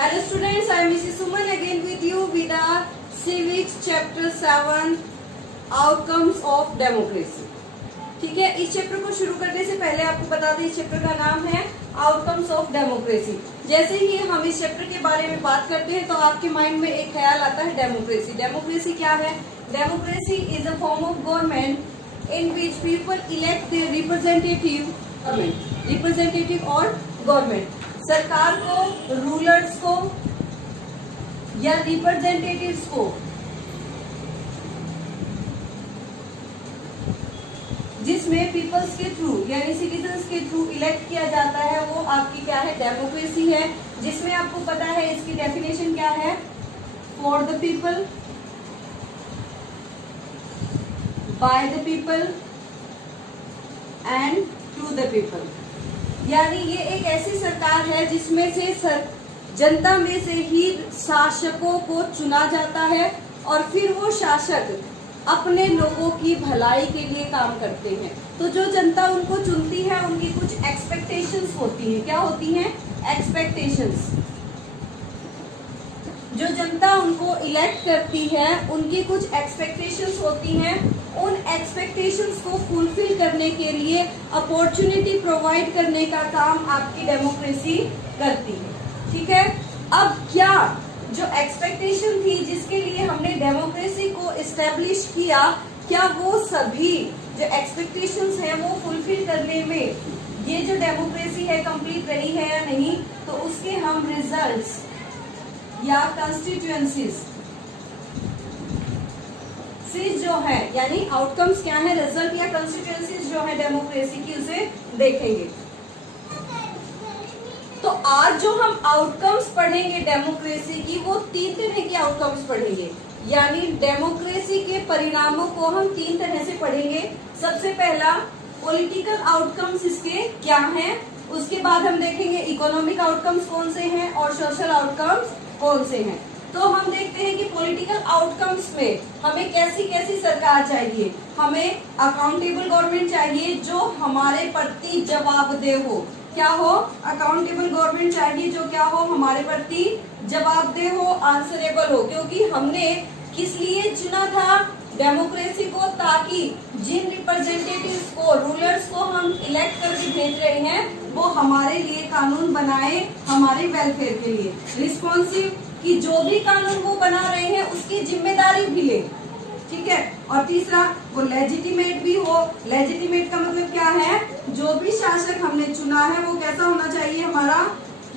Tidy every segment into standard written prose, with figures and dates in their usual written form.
Hello students, I am Mrs. Suman again with you with our Civics Chapter 7 Outcomes of Democracy. ठीक है, इस chapter को शुरू करने से पहले आपको बता दें इस चैप्टर का नाम है आउटकम्स ऑफ डेमोक्रेसी। जैसे ही हम इस चैप्टर के बारे में बात करते हैं तो आपके माइंड में एक ख्याल आता है डेमोक्रेसी। डेमोक्रेसी क्या है? Democracy is a form of government in which people elect their representative और गवर्नमेंट। सरकार को, रूलर्स को या रिप्रेजेंटेटिव्स को जिसमें पीपल्स के थ्रू यानी सिटीजन्स के थ्रू इलेक्ट किया जाता है, वो आपकी क्या है? डेमोक्रेसी है। जिसमें आपको पता है इसकी डेफिनेशन क्या है? For the people, by the people and to the people. यानी ये एक ऐसी सरकार है जिसमें से जनता में से ही शासकों को चुना जाता है और फिर वो शासक अपने लोगों की भलाई के लिए काम करते हैं। तो जो जनता उनको चुनती है उनकी कुछ एक्सपेक्टेशंस होती हैं। क्या होती हैं? एक्सपेक्टेशंस। जो जनता उनको इलेक्ट करती है उनकी कुछ एक्सपेक्टेशंस होती हैं। उन एक्सपेक्टेशंस को फुलफिल करने के लिए अपॉर्चुनिटी प्रोवाइड करने का काम आपकी डेमोक्रेसी करती है। ठीक है, अब क्या जो एक्सपेक्टेशन थी जिसके लिए हमने डेमोक्रेसी को एस्टेब्लिश किया, क्या वो सभी जो एक्सपेक्टेशंस हैं वो फुलफिल करने में ये जो डेमोक्रेसी है कंप्लीट रही है या नहीं? तो उसके हम रिजल्ट्स या कंस्टिट्यूएंसीज जो है यानी आउटकम्स क्या है, रिजल्ट या कंस्टिट्यूएंसीज जो है डेमोक्रेसी की, उसे देखेंगे। तो आज जो हम आउटकम्स पढ़ेंगे डेमोक्रेसी की, वो 3 तरह के आउटकम्स पढ़ेंगे। यानी डेमोक्रेसी के परिणामों को हम 3 तरह से पढ़ेंगे। सबसे पहला पॉलिटिकल आउटकम्स इसके क्या हैं, उसके बाद हम देखेंगे इकोनॉमिक आउटकम्स कौन से हैं और सोशल आउटकम्स कौन से हैं। तो हम देखते हैं कि पॉलिटिकल आउटकम्स में हमें कैसी कैसी सरकार चाहिए। हमें अकाउंटेबल गवर्नमेंट चाहिए जो हमारे प्रति जवाबदेह हो। क्या हो? अकाउंटेबल गवर्नमेंट चाहिए जो क्या हो? हमारे प्रति जवाबदेह हो, आंसरेबल हो। क्योंकि हमने किस लिए चुना था डेमोक्रेसी को? ताकि जिन रिप्रेजेंटेटिव्स को, रूलर्स को हम इलेक्ट करके भेज रहे हैं वो हमारे लिए कानून बनाए, हमारे वेलफेयर के लिए रिस्पॉन्सिव, कि जो भी कानून वो बना रहे हैं उसकी जिम्मेदारी भी ले। ठीक है, और तीसरा वो लेजिटिमेट भी हो। लेजिटिमेट का मतलब क्या है? जो भी शासक हमने चुना है वो कैसा होना चाहिए हमारा?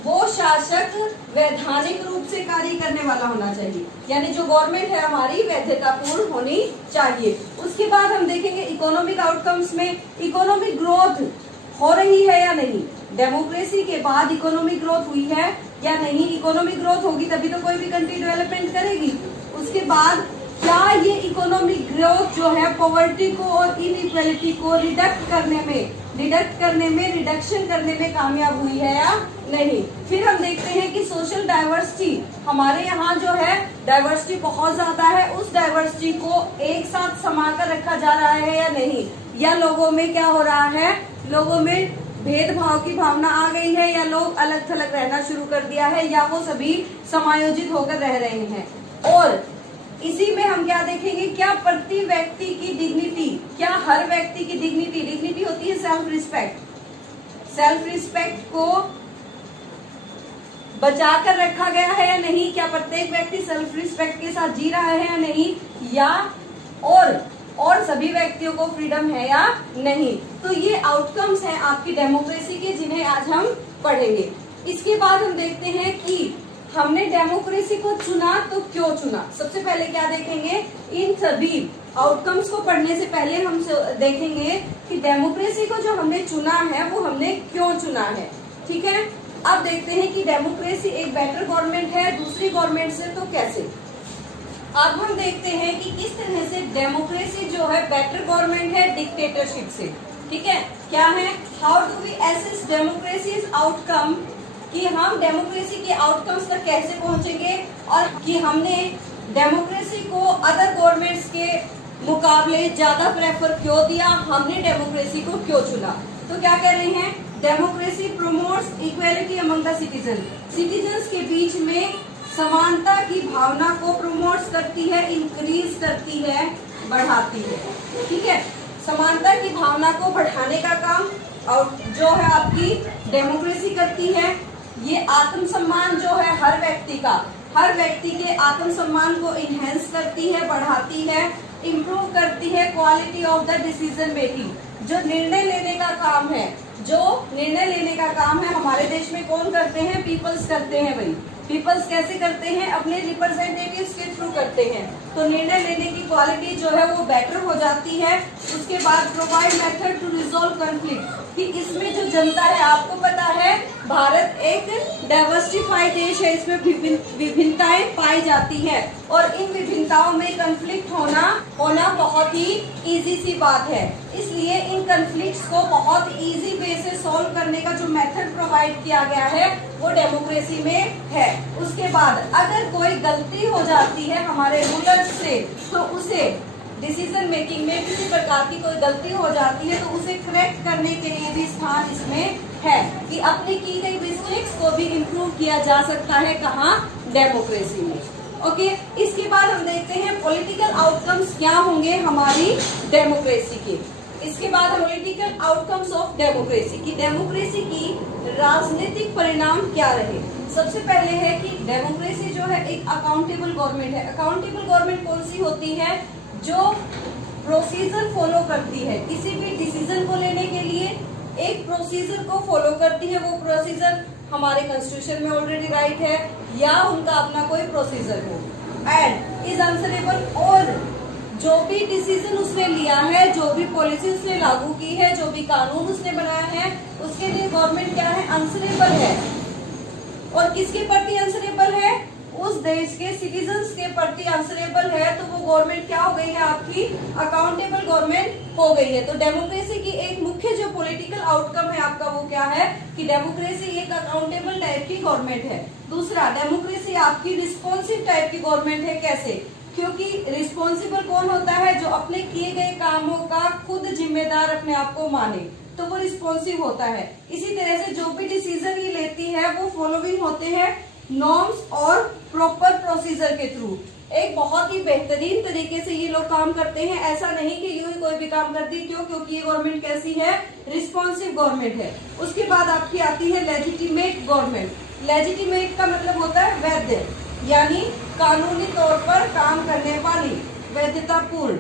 वो शासक वैधानिक रूप से कार्य करने वाला होना चाहिए। यानी जो गवर्नमेंट है हमारी वैधतापूर्ण होनी चाहिए। उसके बाद हम देखेंगे इकोनॉमिक आउटकम्स में इकोनॉमिक ग्रोथ हो रही है या नहीं। डेमोक्रेसी के बाद इकोनॉमिक ग्रोथ हुई है या नहीं? इकोनॉमिक ग्रोथ होगी तभी तो कोई भी कंट्री डेवलपमेंट करेगी। उसके बाद क्या ये इकोनॉमिक ग्रोथ जो है पॉवर्टी को और इनइक्वालिटी को रिडक्शन करने में कामयाब हुई है या नहीं? फिर हम देखते हैं कि सोशल डाइवर्सिटी, हमारे यहाँ जो है डाइवर्सिटी बहुत ज्यादा है, उस डाइवर्सिटी को एक साथ संभाल कर रखा जा रहा है या नहीं? या लोगों में क्या हो रहा है? लोगों में भेदभाव की भावना आ गई है, या लोग अलग थलग रहना शुरू कर दिया है, या वो सभी समायोजित होकर रह रहे हैं। और इसी में हम क्या देखेंगे? क्या प्रति व्यक्ति की डिग्निटी, क्या हर व्यक्ति की डिग्निटी होती है सेल्फ रिस्पेक्ट को बचा कर रखा गया है या नहीं? क्या प्रत्येक व्यक्ति सेल्फ रिस्पेक्ट के साथ जी रहा है या नहीं? या और सभी व्यक्तियों को फ्रीडम है या नहीं? तो ये आउटकम्स हैं आपकी डेमोक्रेसी के, जिन्हें आज हम पढ़ेंगे। इसके बाद हम देखते हैं कि हमने डेमोक्रेसी को चुना तो क्यों चुना। सबसे पहले क्या देखेंगे? इन सभी आउटकम्स को पढ़ने से पहले हम देखेंगे कि डेमोक्रेसी को जो हमने चुना है वो हमने क्यों चुना है। ठीक है, अब देखते हैं कि डेमोक्रेसी एक बेटर गवर्नमेंट है दूसरी गवर्नमेंट से, तो कैसे। अब हम देखते हैं कि किस तरह से डेमोक्रेसी जो है बेटर गवर्नमेंट है डिक्टेटरशिप से। ठीक है, क्या है? How do we assess democracies outcome, कि हम डेमोक्रेसी के आउटकम्स तक कैसे पहुंचेंगे, और कि हमने डेमोक्रेसी को अदर गवर्नमेंट्स के मुकाबले ज्यादा प्रेफर क्यों दिया, हमने डेमोक्रेसी को क्यों चुना। तो क्या कह रहे हैं? Democracy promotes equality among the citizen, citizens के बीच में समानता की भावना को प्रोमोट्स करती है, इंक्रीज करती है, बढ़ाती है। ठीक है, समानता की भावना को बढ़ाने का काम और जो है आपकी डेमोक्रेसी करती है। ये आत्मसम्मान जो है हर व्यक्ति के आत्मसम्मान को इनहेंस करती है, बढ़ाती है, इम्प्रूव करती है quality of the decision making. जो निर्णय लेने का काम है हमारे देश में कौन करते हैं? पीपल्स करते हैं भाई। पीपल्स कैसे करते हैं? अपने रिप्रेजेंटेटिव्स के थ्रू करते हैं। तो निर्णय लेने की क्वालिटी जो है वो बेटर हो जाती है। उसके बाद provide method to resolve conflict, कि इसमें जो जनता है, आपको पता है भारत एक डाइवर्सिफाइड देश है, इसमें विभिन्नताएं पाई जाती है और इन विभिन्नताओं में कॉन्फ्लिक्ट होना बहुत ही इजी सी बात है। इसलिए इन कॉन्फ्लिक्ट्स को बहुत इजी वे से सॉल्व करने का जो मेथड प्रोवाइड किया गया है वो डेमोक्रेसी में है। उसके बाद अगर कोई गलती हो जाती है हमारे रूलर्स से, तो उसे डिसीजन मेकिंग में किसी प्रकार की कोई गलती हो जाती है तो उसे करेक्ट करने के लिए भी स्थान इसमें है, कि अपनी की गई मिस्टेक्स को भी इम्प्रूव किया जा सकता है। कहाँ? डेमोक्रेसी में। ओके, इसके बाद हम देखते हैं पॉलिटिकल आउटकम्स क्या होंगे हमारी डेमोक्रेसी के। इसके बाद पॉलिटिकल आउटकम्स ऑफ डेमोक्रेसी की, डेमोक्रेसी की राजनीतिक परिणाम क्या रहे। सबसे पहले है कि डेमोक्रेसी जो है एक अकाउंटेबल गवर्नमेंट है। अकाउंटेबल गवर्नमेंट कौन सी होती है? जो प्रोसीजर फॉलो करती है, किसी भी डिसीजन को लेने के लिए एक प्रोसीजर को फॉलो करती है। वो प्रोसीजर हमारे कॉन्स्टिट्यूशन में ऑलरेडी राइट है या उनका अपना कोई प्रोसीजर हो, एंड इज आंसरेबल, और जो भी डिसीजन उसने लिया है, जो भी पॉलिसी उसने लागू की है, जो भी कानून उसने बनाया है, उसके लिए गवर्नमेंट क्या है? आंसरेबल है। और किसके प्रति आंसरेबल है? उस देश के सिटीजन्स के प्रति आंसरेबल है। तो वो गवर्नमेंट क्या हो गई है? आपकी अकाउंटेबल गवर्नमेंट हो गई है। तो डेमोक्रेसी की एक मुख्य जो पॉलिटिकल आउटकम है आपका वो क्या है? कि डेमोक्रेसी एक अकाउंटेबल टाइप की गवर्नमेंट है। दूसरा, डेमोक्रेसी आपकी रिस्पॉन्सिव टाइप की गवर्नमेंट है। कैसे? क्योंकि रिस्पॉन्सिबल कौन होता है? जो अपने किए गए कामों का खुद जिम्मेदार अपने आप को माने, तो वो रिस्पॉन्सिव होता है। इसी तरह से जो भी डिसीजन ये लेती है वो फॉलोइंग होते हैं नॉर्म्स और प्रॉपर प्रोसीजर के थ्रू। एक बहुत ही बेहतरीन तरीके से ये लोग काम करते हैं। ऐसा नहीं कि यूं ही कोई भी काम कर दी। क्यों? क्योंकि ये गवर्नमेंट कैसी है? रिस्पॉन्सिव गवर्नमेंट है। उसके बाद आपकी आती है लेजिटिमेट गवर्नमेंट। लेजिटिमेट का मतलब होता है वैध, यानी कानूनी तौर पर काम करने वाली, वैधतापूर्ण।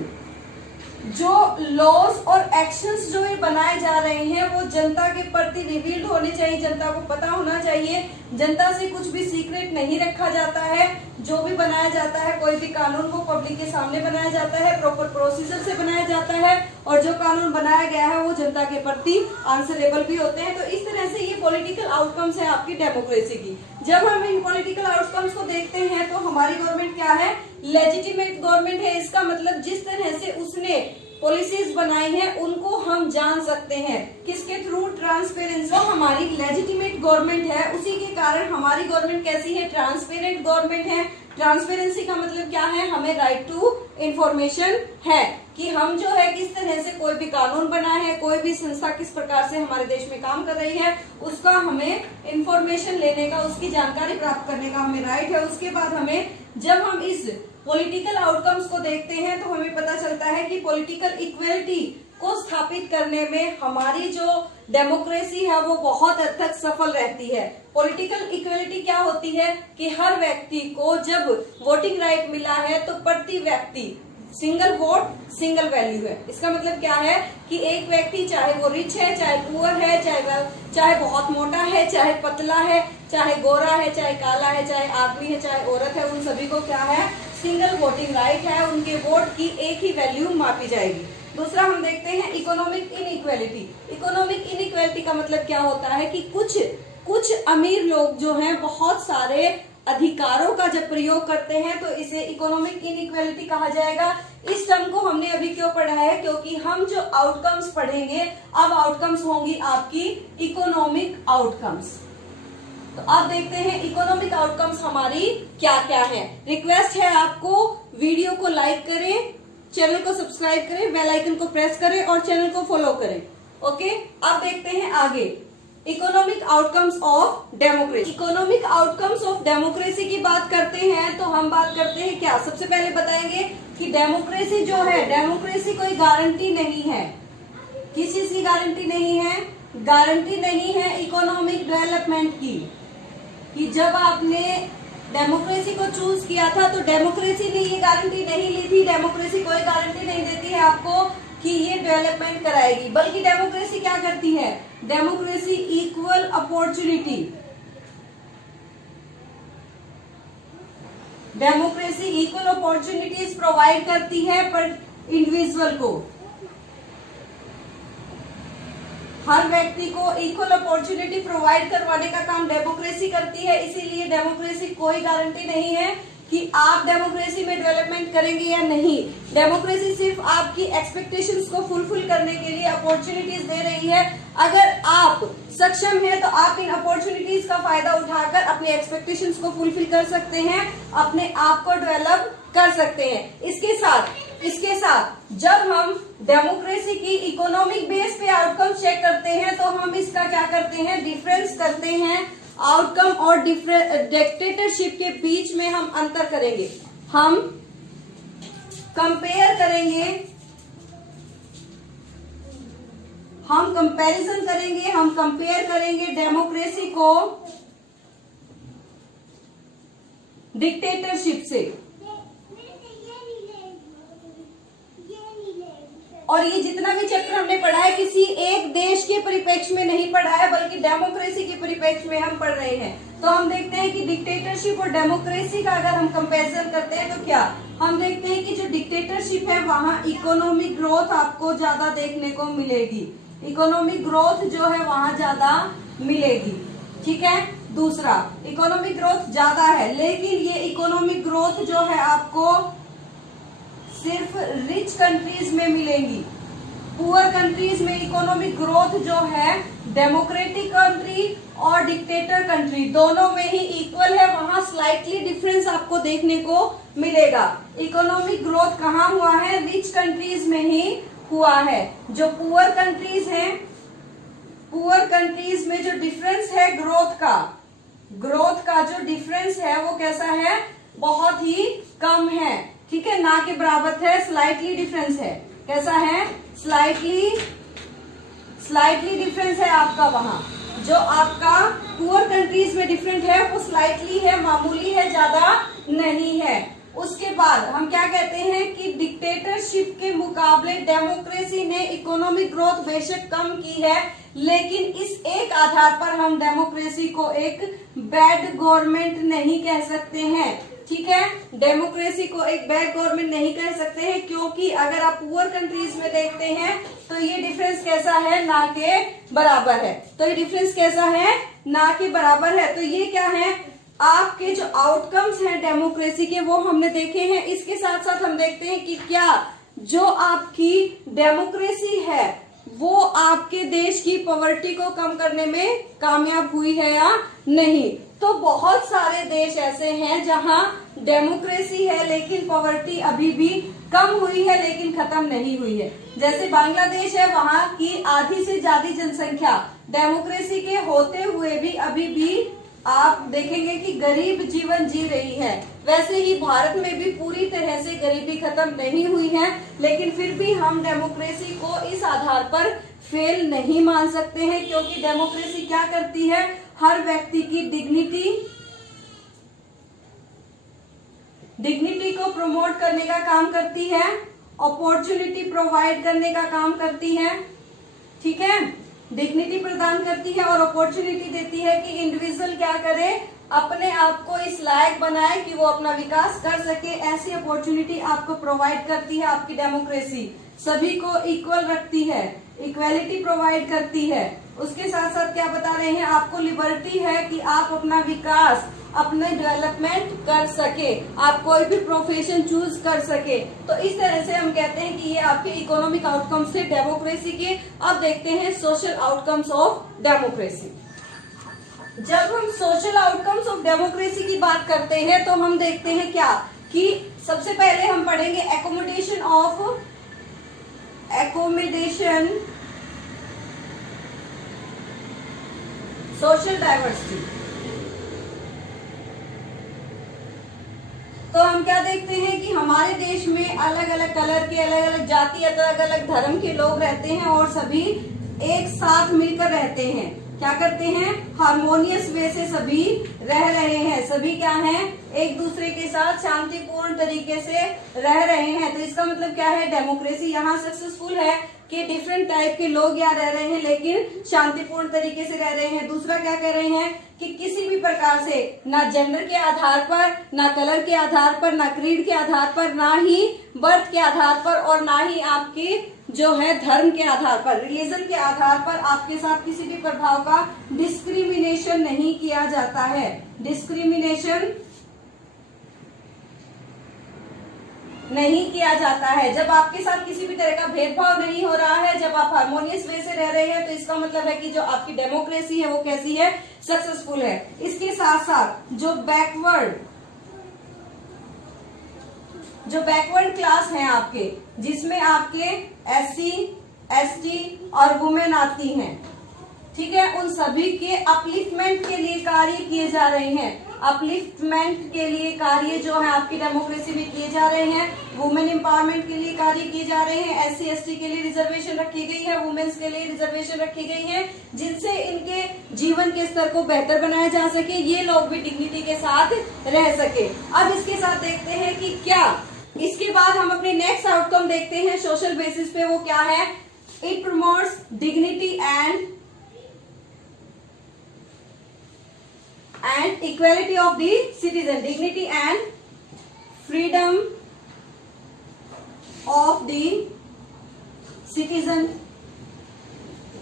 जो लॉज और एक्शंस जो ये बनाए जा रहे हैं वो जनता के प्रति रिवील्ड होने चाहिए, जनता को पता होना चाहिए। जनता से कुछ भी सीक्रेट नहीं रखा जाता है। जो भी बनाया जाता है, कोई भी कानून वो पब्लिक के सामने बनाया जाता है, प्रॉपर प्रोसीजर से बनाया जाता है, और जो कानून बनाया गया है वो जनता के प्रति आंसरेबल भी होते हैं। तो इस तरह से ये पॉलिटिकल आउटकम्स है आपकी डेमोक्रेसी की। जब हम इन पॉलिटिकल आउटकम्स को देखते हैं तो हमारी गवर्नमेंट क्या है? लेजिटिमेट गवर्नमेंट है। इसका मतलब जिस तरह से उसने पॉलिसीज बनाई हैं उनको हम जान सकते हैं, किसके थ्रू? ट्रांसपेरेंसी। हमारी लेजिटिमेट गवर्नमेंट है, उसी के कारण हमारी गवर्नमेंट कैसी है? ट्रांसपेरेंट गवर्नमेंट है। ट्रांसपेरेंसी का मतलब क्या है? हमें राइट टू इंफॉर्मेशन है, कि हम जो है किस तरह से कोई भी कानून बना है, कोई भी संस्था किस प्रकार से हमारे देश में काम कर रही है, उसका हमें इंफॉर्मेशन लेने का, उसकी जानकारी प्राप्त करने का हमें राइट है। उसके बाद हमें, जब हम इस पॉलिटिकल आउटकम्स को देखते हैं तो हमें पता चलता है कि पॉलिटिकल इक्वलिटी को स्थापित करने में हमारी जो डेमोक्रेसी है वो बहुत हद तक सफल रहती है। पॉलिटिकल इक्वलिटी क्या होती है? कि हर व्यक्ति को जब वोटिंग राइट मिला है तो प्रति व्यक्ति सिंगल वोट सिंगल वैल्यू है। इसका मतलब क्या है? कि एक व्यक्ति चाहे वो रिच है, चाहे पुअर है, चाहे बहुत मोटा है, चाहे पतला है, चाहे गोरा है, चाहे काला है, चाहे आदमी है, चाहे औरत है, उन सभी को क्या है? सिंगल वोटिंग राइट है। उनके वोट की एक ही वैल्यू मापी जाएगी। दूसरा हम देखते हैं इकोनॉमिक इनइक्वालिटी। इकोनॉमिक इनइक्वालिटी का मतलब क्या होता है? कि कुछ अमीर लोग जो हैं बहुत सारे अधिकारों का जब प्रयोग करते हैं तो इसे इकोनॉमिक इनइक्वालिटी कहा जाएगा। इस टर्म को हमने अभी क्यों पढ़ा है? क्योंकि हम जो आउटकम्स पढ़ेंगे अब आउटकम्स होंगी आपकी इकोनॉमिक आउटकम्स। तो आप देखते हैं इकोनॉमिक आउटकम्स हमारी क्या क्या है। रिक्वेस्ट है आपको, वीडियो को लाइक करें, चैनल को सब्सक्राइब करें, बेल आइकन को प्रेस करें और चैनल को फॉलो करें। ओके, अब देखते हैं आगे। Economic outcomes of democracy. Economic outcomes of democracy की बात करते हैं तो हम बात करते हैं क्या, सबसे पहले बताएंगे कि डेमोक्रेसी जो है, डेमोक्रेसी कोई गारंटी नहीं है। किस चीज की गारंटी नहीं है? गारंटी नहीं है इकोनॉमिक डेवलपमेंट की, कि जब आपने डेमोक्रेसी को चूज किया था तो डेमोक्रेसी ने ये गारंटी नहीं ली थी, डेमोक्रेसी कोई गारंटी नहीं देती है आपको कि ये डेवलपमेंट कराएगी, बल्कि डेमोक्रेसी क्या करती है? Democracy equal opportunity, democracy equal opportunities provide करती है पर इंडिविजुअल को, हर व्यक्ति को इक्वल अपॉर्चुनिटी प्रोवाइड करवाने का काम डेमोक्रेसी करती है। इसीलिए डेमोक्रेसी कोई गारंटी नहीं है कि आप डेमोक्रेसी में डेवलपमेंट करेंगे या नहीं। डेमोक्रेसी सिर्फ आपकी एक्सपेक्टेशंस को फुलफिल करने के लिए अपॉर्चुनिटीज दे रही है। अगर आप सक्षम हैं तो आप इन अपॉर्चुनिटीज का फायदा उठाकर अपने एक्सपेक्टेशंस को फुलफिल कर सकते हैं, अपने आप को डेवलप कर सकते हैं। इसके साथ जब हम डेमोक्रेसी की इकोनॉमिक बेस पे आउटकम चेक करते हैं तो हम इसका क्या करते हैं? डिफरेंस करते हैं। आउटकम और डिक्टेटरशिप के बीच में हम अंतर करेंगे, हम कंपेयर करेंगे, हम कंपैरिजन करेंगे, हम कंपेयर करेंगे डेमोक्रेसी को डिक्टेटरशिप से। और ये जितना भी चैप्टर हमने पढ़ा है किसी एक देश के परिप्रेक्ष्य में नहीं पढ़ा है, बल्कि डेमोक्रेसी के परिप्रेक्ष्य में हम पढ़ रहे हैं। तो हम देखते हैं कि डिक्टेटरशिप और डेमोक्रेसी का अगर हम कंपैरिजन करते हैं तो क्या हम देखते हैं कि जो डिक्टेटरशिप है वहां इकोनॉमिक ग्रोथ आपको ज्यादा देखने को मिलेगी, इकोनॉमिक ग्रोथ जो है वहां ज्यादा मिलेगी। ठीक है, दूसरा इकोनॉमिक ग्रोथ ज्यादा है, लेकिन ये इकोनॉमिक ग्रोथ जो है आपको सिर्फ रिच कंट्रीज में मिलेंगी। पुअर कंट्रीज में इकोनॉमिक ग्रोथ जो है डेमोक्रेटिक कंट्री और डिक्टेटर कंट्री दोनों में ही इक्वल है, वहां स्लाइटली डिफरेंस आपको देखने को मिलेगा। इकोनॉमिक ग्रोथ कहाँ हुआ है? रिच कंट्रीज में ही हुआ है। जो पुअर कंट्रीज हैं, पुअर कंट्रीज में जो डिफरेंस है ग्रोथ का जो डिफरेंस है वो कैसा है? बहुत ही कम है। ठीक है, ना के बराबर है, स्लाइटली डिफरेंस है। कैसा है? स्लाइटली डिफरेंस है आपका वहां। जो आपका पुअर कंट्रीज में डिफरेंट है वो स्लाइटली है, मामूली है, ज्यादा नहीं है। उसके बाद हम क्या कहते हैं कि डिक्टेटरशिप के मुकाबले डेमोक्रेसी ने इकोनॉमिक ग्रोथ बेशक कम की है, लेकिन इस एक आधार पर हम डेमोक्रेसी को एक बैड गवर्नमेंट नहीं कह सकते हैं। ठीक है, डेमोक्रेसी को एक बैड गवर्नमेंट नहीं कह सकते हैं, क्योंकि अगर आप पुअर कंट्रीज में देखते हैं तो ये डिफरेंस कैसा है? ना के बराबर है। तो ये डिफरेंस कैसा है? ना के बराबर है। तो ये क्या है? आपके जो आउटकम्स हैं डेमोक्रेसी के वो हमने देखे हैं। इसके साथ साथ हम देखते हैं कि क्या जो आपकी डेमोक्रेसी है वो आपके देश की पॉवर्टी को कम करने में कामयाब हुई है या नहीं। तो बहुत सारे देश ऐसे हैं जहां डेमोक्रेसी है लेकिन पॉवर्टी अभी भी कम हुई है लेकिन खत्म नहीं हुई है। जैसे बांग्लादेश है, वहां की आधी से ज्यादा जनसंख्या डेमोक्रेसी के होते हुए भी अभी भी आप देखेंगे कि गरीब जीवन जी रही है। वैसे ही भारत में भी पूरी तरह से गरीबी खत्म नहीं हुई है, लेकिन फिर भी हम डेमोक्रेसी को इस आधार पर फेल नहीं मान सकते हैं, क्योंकि डेमोक्रेसी क्या करती है? हर व्यक्ति की डिग्निटी को प्रमोट करने का काम करती है, अपॉर्चुनिटी प्रोवाइड करने का काम करती है। ठीक है, डिग्निटी प्रदान करती है और अपॉर्चुनिटी देती है कि इंडिविजुअल क्या करे? अपने आप को इस लायक बनाए कि वो अपना विकास कर सके। ऐसी अपॉर्चुनिटी आपको प्रोवाइड करती है आपकी डेमोक्रेसी। सभी को इक्वल रखती है, इक्वालिटी प्रोवाइड करती है। उसके साथ साथ क्या बता रहे हैं? आपको लिबर्टी है कि आप अपना विकास, अपने डेवलपमेंट कर सके, आप कोई भी प्रोफेशन चूज कर सके। तो इस तरह से हम कहते हैं कि ये आपके इकोनॉमिक आउटकम्स थे डेमोक्रेसी के। अब देखते हैं सोशल आउटकम्स ऑफ डेमोक्रेसी। जब हम सोशल आउटकम्स ऑफ डेमोक्रेसी की बात करते हैं तो हम देखते हैं क्या कि सबसे पहले हम पढ़ेंगे सोशल डाइवर्सिटी। तो हम क्या देखते हैं कि हमारे देश में अलग अलग कलर के, अलग अलग जाति, अलग अलग धर्म के लोग रहते हैं और सभी एक साथ मिलकर रहते हैं। क्या करते हैं? हार्मोनियस वे से सभी रह रहे हैं। सभी क्या हैं? एक दूसरे के साथ शांतिपूर्ण तरीके से रह रहे हैं। तो इसका मतलब क्या है? डेमोक्रेसी यहाँ सक्सेसफुल है कि डिफरेंट टाइप के लोग यहाँ रह रहे हैं लेकिन शांतिपूर्ण तरीके से रह रहे हैं। दूसरा क्या कह रहे हैं कि किसी भी प्रकार से ना जेंडर के आधार पर, ना कलर के आधार पर, ना क्रीड के आधार पर, ना ही बर्थ के आधार पर और ना ही आपके जो है धर्म के आधार पर, रिलीजन के आधार पर आपके साथ किसी भी प्रभाव का डिस्क्रिमिनेशन नहीं किया जाता है। डिस्क्रिमिनेशन नहीं किया जाता है। जब आपके साथ किसी भी तरह का भेदभाव नहीं हो रहा है, जब आप हार्मोनियस वे से रह रहे हैं, तो इसका मतलब है कि जो आपकी डेमोक्रेसी है वो कैसी है? सक्सेसफुल है। इसके साथ साथ जो बैकवर्ड क्लास है आपके, जिसमें आपके SC, ST और वुमेन आती हैं, ठीक है, उन सभी के अपलिफ्टमेंट के लिए कार्य किए जा रहे हैं। अपलिफ्टमेंट के लिए कार्य जो है आपकी डेमोक्रेसी में किए जा रहे हैं। वुमेन एम्पावरमेंट के लिए कार्य किए जा रहे हैं। SC, ST के लिए रिजर्वेशन रखी गई है, वुमेन्स के लिए रिजर्वेशन रखी गई है, जिनसे इनके जीवन के स्तर को बेहतर बनाया जा सके, ये लोग भी डिग्निटी के साथ रह सके। अब इसके साथ देखते हैं कि क्या इसके बाद हम अपने नेक्स्ट आउटकम देखते हैं सोशल बेसिस पे, वो क्या है? It promotes dignity and equality of the citizen, dignity and freedom of the citizen।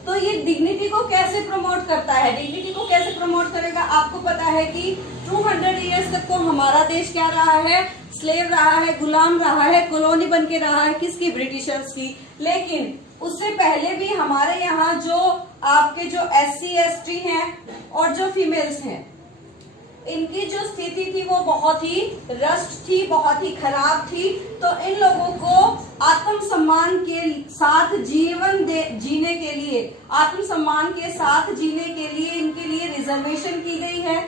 तो ये डिग्निटी को कैसे प्रमोट करता है? डिग्निटी को कैसे प्रमोट करेगा? आपको पता है कि 200 इयर्स तक तो हमारा देश क्या रहा है? स्लेव रहा है, गुलाम रहा है, कॉलोनी बन के रहा है। किसकी? ब्रिटिशर्स की। लेकिन उससे पहले भी हमारे यहाँ जो आपके जो SC, ST हैं और जो फीमेल्स हैं, इनकी जो स्थिति थी वो बहुत ही रस्ट थी, बहुत ही खराब थी। तो इन लोगों को आत्मसम्मान के साथ जीने के लिए, आत्मसम्मान के साथ जीने के लिए इनके लिए रिजर्वेशन की गई है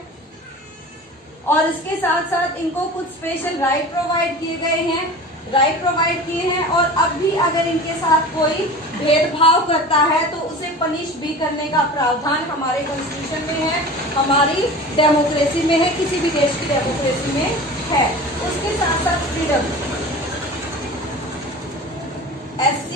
और इसके साथ साथ इनको कुछ स्पेशल राइट प्रोवाइड किए गए हैं, राइट प्रोवाइड किए हैं। और अब भी अगर इनके साथ कोई भेदभाव करता है तो उसे पनिश भी करने का प्रावधान हमारे कॉन्स्टिट्यूशन में है, हमारी डेमोक्रेसी में है, किसी भी देश की डेमोक्रेसी में है। उसके साथ साथ फ्रीडम, SC,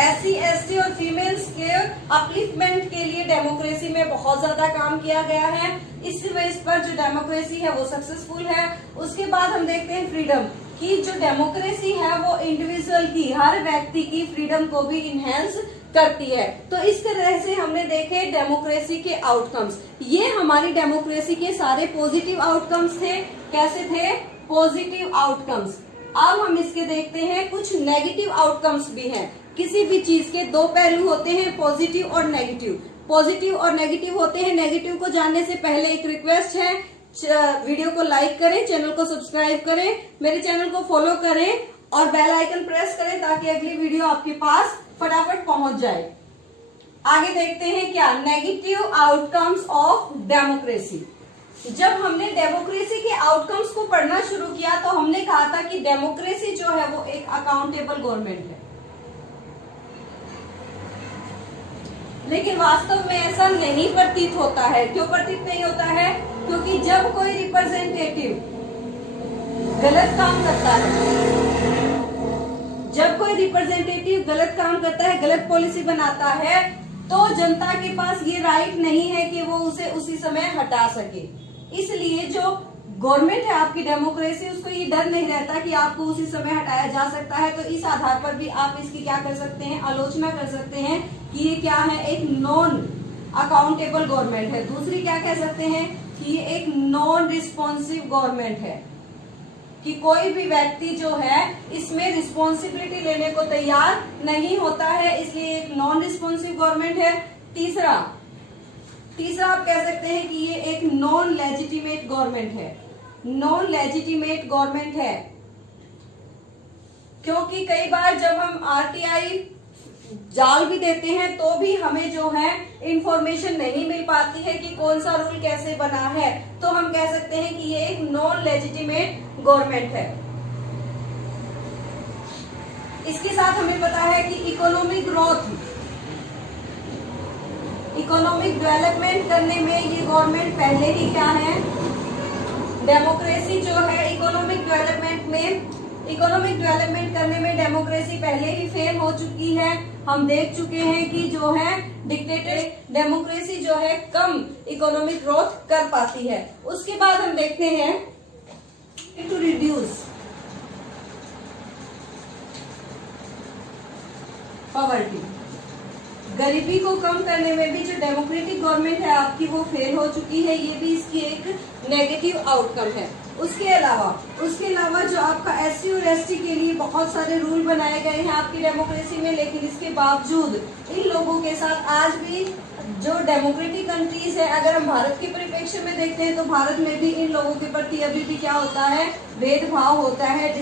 ST और फीमेल्स के अपलिफ्टमेंट के लिए डेमोक्रेसी में बहुत ज्यादा काम किया गया है। इस बेस पर जो डेमोक्रेसी है वो सक्सेसफुल है। उसके बाद हम देखते हैं फ्रीडम, कि जो डेमोक्रेसी है वो इंडिविजुअल की, हर व्यक्ति की फ्रीडम को भी इनहेंस करती है। तो इस तरह से हमने देखे डेमोक्रेसी के आउटकम्स। ये हमारी डेमोक्रेसी के सारे पॉजिटिव आउटकम्स थे। कैसे थे? Positive outcomes. अब हम इसके देखते हैं कुछ नेगेटिव आउटकम्स भी हैं। किसी भी चीज के दो पहलू होते हैं, पॉजिटिव और नेगेटिव। पॉजिटिव और नेगेटिव होते हैं। नेगेटिव को जानने से पहले एक रिक्वेस्ट है, वीडियो को लाइक करें, चैनल को सब्सक्राइब करें, मेरे चैनल को फॉलो करें और बेल आइकन प्रेस करें ताकि अगली वीडियो आपके पास फटाफट पहुंच जाए। आगे देखते हैं क्या नेगेटिव आउटकम्स ऑफ डेमोक्रेसी। जब हमने डेमोक्रेसी के आउटकम्स को पढ़ना शुरू किया तो हमने कहा था कि डेमोक्रेसी जो है वो एक अकाउंटेबल गवर्नमेंट है, लेकिन वास्तव में ऐसा नहीं प्रतीत होता है। क्यों प्रतीत नहीं होता है? क्योंकि जब कोई रिप्रेजेंटेटिव गलत काम करता है, जब कोई रिप्रेजेंटेटिव गलत काम करता है, गलत पॉलिसी बनाता है, तो जनता के पास ये राइट नहीं है कि वो उसे उसी समय हटा सके। इसलिए जो गवर्नमेंट है आपकी डेमोक्रेसी, उसको ये डर नहीं रहता कि आपको उसी समय हटाया जा सकता है। तो इस आधार पर भी आप इसकी क्या कर सकते हैं? आलोचना कर सकते हैं कि ये क्या है? एक नॉन अकाउंटेबल गवर्नमेंट है। दूसरी क्या कह सकते हैं कि ये एक नॉन रिस्पॉन्सिव गवर्नमेंट है, कि कोई भी व्यक्ति जो है इसमें रिस्पॉन्सिबिलिटी लेने को तैयार नहीं होता है, इसलिए एक नॉन रिस्पॉन्सिव गवर्नमेंट है। तीसरा आप कह सकते हैं कि ये एक नॉन लेजिटिमेट गवर्नमेंट है। नॉन लेजिटिमेट गवर्नमेंट है क्योंकि कई बार जब हम RTI डाल भी देते हैं तो भी हमें जो है इंफॉर्मेशन नहीं मिल पाती है कि कौन सा रूल कैसे बना है, तो हम कह सकते हैं कि ये एक नॉन लेजिटिमेट गवर्नमेंट है। इसके साथ हमें पता है कि इकोनॉमिक ग्रोथ, इकोनॉमिक डेवलपमेंट करने में ये गवर्नमेंट पहले ही क्या है, डेमोक्रेसी जो है इकोनॉमिक डेवलपमेंट करने में डेमोक्रेसी पहले ही फेल हो चुकी है। हम देख चुके हैं कि जो है डिक्टेटर डेमोक्रेसी जो है कम इकोनॉमिक ग्रोथ कर पाती है। उसके बाद हम देखते हैं टू रिड्यूस पॉवर्टी, गरीबी को कम करने में भी जो डेमोक्रेटिक गवर्नमेंट है आपकी वो फेल हो चुकी है, ये भी इसकी एक नेगेटिव आउटकम है। उसके अलावा जो आपका SC और ST के लिए बहुत सारे रूल बनाए गए हैं आपकी डेमोक्रेसी में, लेकिन इसके बावजूद इन लोगों के साथ आज भी जो डेमोक्रेटिक कंट्रीज है, अगर हम भारत के परिप्रेक्ष्य में देखते हैं तो भारत में भी इन लोगों के प्रति अभी भी क्या होता है, भेदभाव होता है,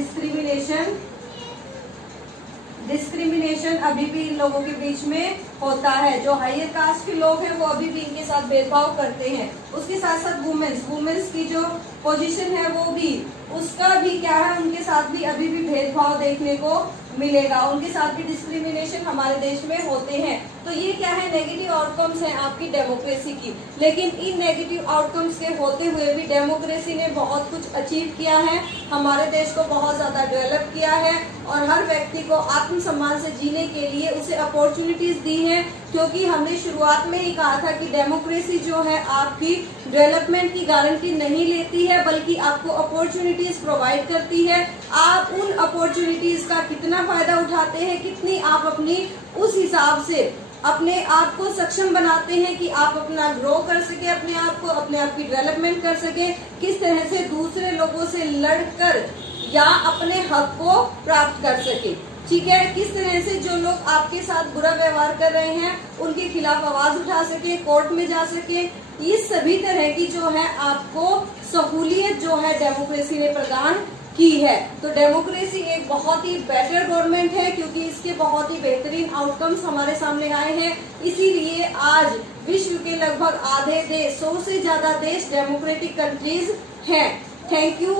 डिस्क्रिमिनेशन अभी भी इन लोगों के बीच में होता है। जो हायर कास्ट के लोग हैं वो अभी भी इनके साथ भेदभाव करते हैं। उसके साथ साथ वुमेन्स की जो पोजीशन है वो भी, उसका भी क्या है, उनके साथ भी अभी भी भेदभाव देखने को मिलेगा, उनके साथ भी डिस्क्रिमिनेशन हमारे देश में होते हैं। तो ये क्या है, नेगेटिव आउटकम्स हैं आपकी डेमोक्रेसी की। लेकिन इन नेगेटिव आउटकम्स के होते हुए भी डेमोक्रेसी ने बहुत कुछ अचीव किया है, हमारे देश को बहुत ज्यादा डेवलप किया है और हर व्यक्ति को आत्मसम्मान से जीने के लिए उसे अपॉर्चुनिटीज दी है। क्योंकि हमने शुरुआत में ही कहा था कि डेमोक्रेसी जो है आपकी डेवलपमेंट की गारंटी नहीं लेती है, बल्कि आपको अपॉर्चुनिटीज प्रोवाइड करती है। आप उन अपॉर्चुनिटीज का कितना फायदा उठाते हैं, कितनी आप अपनी उस हिसाब से अपने आप को सक्षम बनाते हैं कि आप अपना ग्रो कर सके, अपने आप की डेवलपमेंट कर सके, किस तरह से दूसरे लोगों से लड़कर या अपने हक को प्राप्त कर सके। ठीक है, किस तरह से जो लोग आपके साथ बुरा व्यवहार कर रहे हैं उनके खिलाफ आवाज उठा सके, कोर्ट में जा सके, ये सभी तरह की जो है आपको सहूलियत जो है डेमोक्रेसी ने प्रदान की है। तो डेमोक्रेसी एक बहुत ही बेटर गवर्नमेंट है क्योंकि इसके बहुत ही बेहतरीन आउटकम्स हमारे सामने आए हैं। इसीलिए आज विश्व के लगभग आधे देश, 100 से ज्यादा देश डेमोक्रेटिक कंट्रीज हैं। थैंक यू,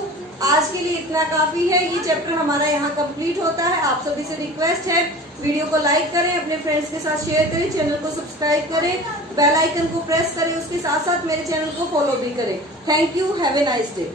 आज के लिए इतना काफी है। ये चैप्टर हमारा यहाँ कंप्लीट होता है। आप सभी से रिक्वेस्ट है वीडियो को लाइक करें, अपने फ्रेंड्स के साथ शेयर करें, चैनल को सब्सक्राइब करें, बेल आइकन को प्रेस करें, उसके साथ साथ मेरे चैनल को फॉलो भी करें। Thank you, have a nice day.